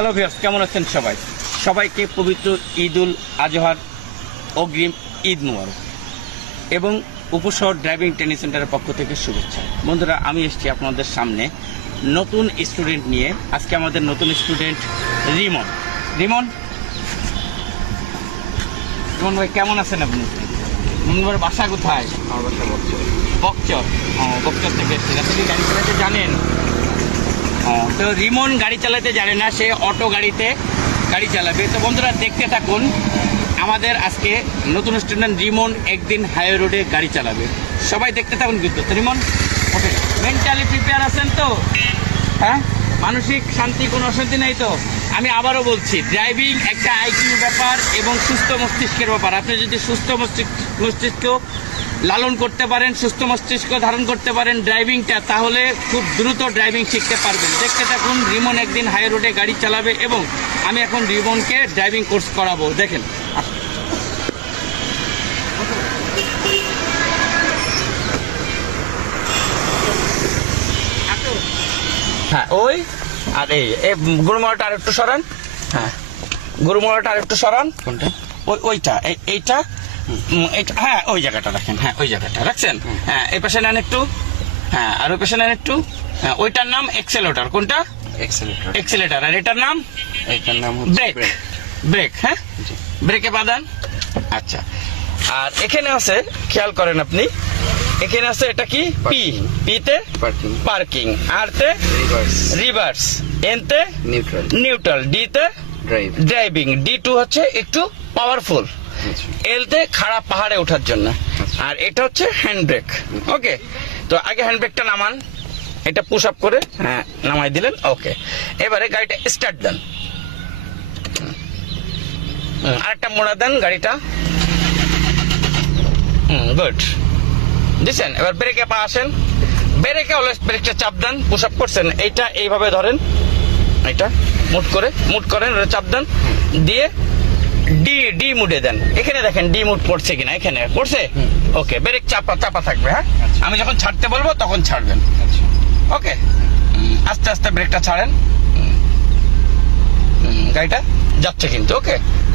Hello viewers কেমন আছেন সবাই? সবাইকে পবিত্র ঈদ উল আজহার অগ্রিম ঈদ মুবারক এবং উপশহর ড্রাইভিং ট্রেনিং সেন্টারের পক্ষ থেকে শুভেচ্ছা। বন্ধুরা আমি এসেছি আপনাদের সামনে নতুন স্টুডেন্ট নিয়ে। আজকে আমাদের নতুন স্টুডেন্ট রিমন। রিমন? রিমন ভাই কেমন আছেন আপনি? রিমন ভাইয়ের বাসা কোথায়? আমার বাসা বকচর বকচর ও বকচর থেকে এসেছেন। আপনি গাড়ি চালাতে জানেন? তো রিমন গাড়ি চালাতে জানে না, সে অটো গাড়িতে গাড়ি চালাবে। তো বন্ধুরা, দেখতে থাকুন, আমাদের আজকে নতুন স্টুডেন্ট রিমন একদিন হাইওয়ে রোডে গাড়ি চালাবে। সবাই দেখতে থাকুন কিন্তু। রিমন, ওকে মেন্টালি প্রিপেয়ার আছেন তো? হ্যাঁ? মানসিক শান্তি, কোনো অশান্তি নেই তো? আমি আবারও বলছি ড্রাইভিং একটা আইকিউ ব্যাপার এবং সুস্থ মস্তিষ্কের ব্যাপার। আপনি যদি সুস্থ মস্তিষ্ক মস্তিষ্ক লালন করতে পারেন সুস্থ মস্তিষ্ক ধারণ করতে পারেন ড্রাইভিংটা তাহলে খুব দ্রুত ড্রাইভিং শিখতে পারবেন। দেখতে থাকুন রিমন একদিন হাই রোডে গাড়ি চালাবে এবং আমি এখন রিমনকে ড্রাইভিং কোর্স করাবো। দেখেন। হ্যাঁ ওই আর এই গুরুমলাটা আর একটু সরান। হ্যাঁ গুরুমলাটা আর একটু সরান। কোনটা? ওই ওইটা এই- এইটা হ্যাঁ ওই জায়গাটা রাখেন হ্যাঁ ওই জায়গাটা রাখছেন? হ্যাঁ এই পাশে নেন একটু। হ্যাঁ আর ওই পাশে নেন একটু। হ্যাঁ ওইটার নাম এক্সেলেটার কোনটা? এক্সেলেটর এক্সেলেটার আর এটার নাম? এইটার নাম ব্রেক ব্রেক হ্যাঁ? ব্রেকে বাদান আচ্ছা। আর এখানে আছে খেয়াল করেন আপনি এখানে আছে এটা কি? পি পিতে পার্কিং আর তে রিভার্স রিভার্স এনতে নিউট্রাল নিউট্রাল ডিতে ড্রাইভ ড্রাইভিং ডি টু হচ্ছে একটু পাওয়ারফুল এলতে খারাপ পাহাড়ে ওঠার জন্য। আচ্ছা। আর এটা হচ্ছে হ্যান্ড ব্রেক ওকে? তো আগে হ্যান্ড ব্রেকটা নামান। এটা পুশ আপ করে হ্যাঁ নামাই দিলেন ওকে। এবারে গাড়িটা স্টার্ট দেন। হুম, আরেকটা মোড়া দেন গাড়িটা। গুড দিচ্ছেন এবার ব্রেকে পা আসেন। ব্রেকে অলওয়েজ ব্রেকটা চাপ দেন পুশ আপ করছেন। এইটা এইভাবে ধরেন। এটা মুট করে মুট করেন চাপ দেন। দিয়ে ডি ডি মুডে দেন। এখানে দেখেন ডি মুড পড়ছে কিনা এখানে পড়ছে? ওকে ব্রেক চাপা চাপা থাকবে হ্যাঁ? আমি যখন ছাড়তে বলব তখন ছাড়বেন। আচ্ছা। ওকে আস্তে আস্তে ব্রেকটা ছাড়েন। গাড়িটা যাচ্ছে কিন্তু ওকে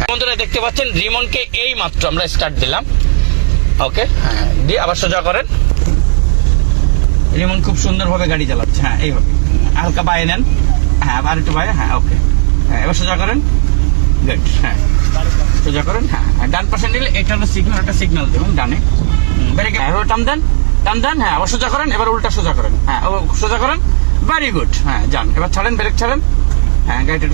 বন্ধুরা দেখতে পাচ্ছেন রিমনকে এই মাত্র আমরা স্টার্ট দিলাম। ওকে হ্যাঁ। দিয়ে আবার সোজা করেন। রিমন খুব সুন্দরভাবে গাড়ি চালাচ্ছে হ্যাঁ এইভাবে। হালকা বাইরে নেন। হ্যাঁ আবার একটু বাইরে হ্যাঁ ওকে হ্যাঁ এবার সোজা করেন। হ্যাঁ। সোজা করেন হ্যাঁ ডান পাশে নিলে এটা হলো সিগন্যাল একটা সিগন্যাল দেবেন ডানে। ব্রেকে হ্যাঁ টান দেন টান দেন হ্যাঁ আবার সোজা করেন, এবার উল্টা সোজা করেন হ্যাঁ সোজা করেন ভেরি গুড হ্যাঁ যান, এবার ছাড়েন ব্রেক ছাড়েন। হ্যাঁ গাড়িটা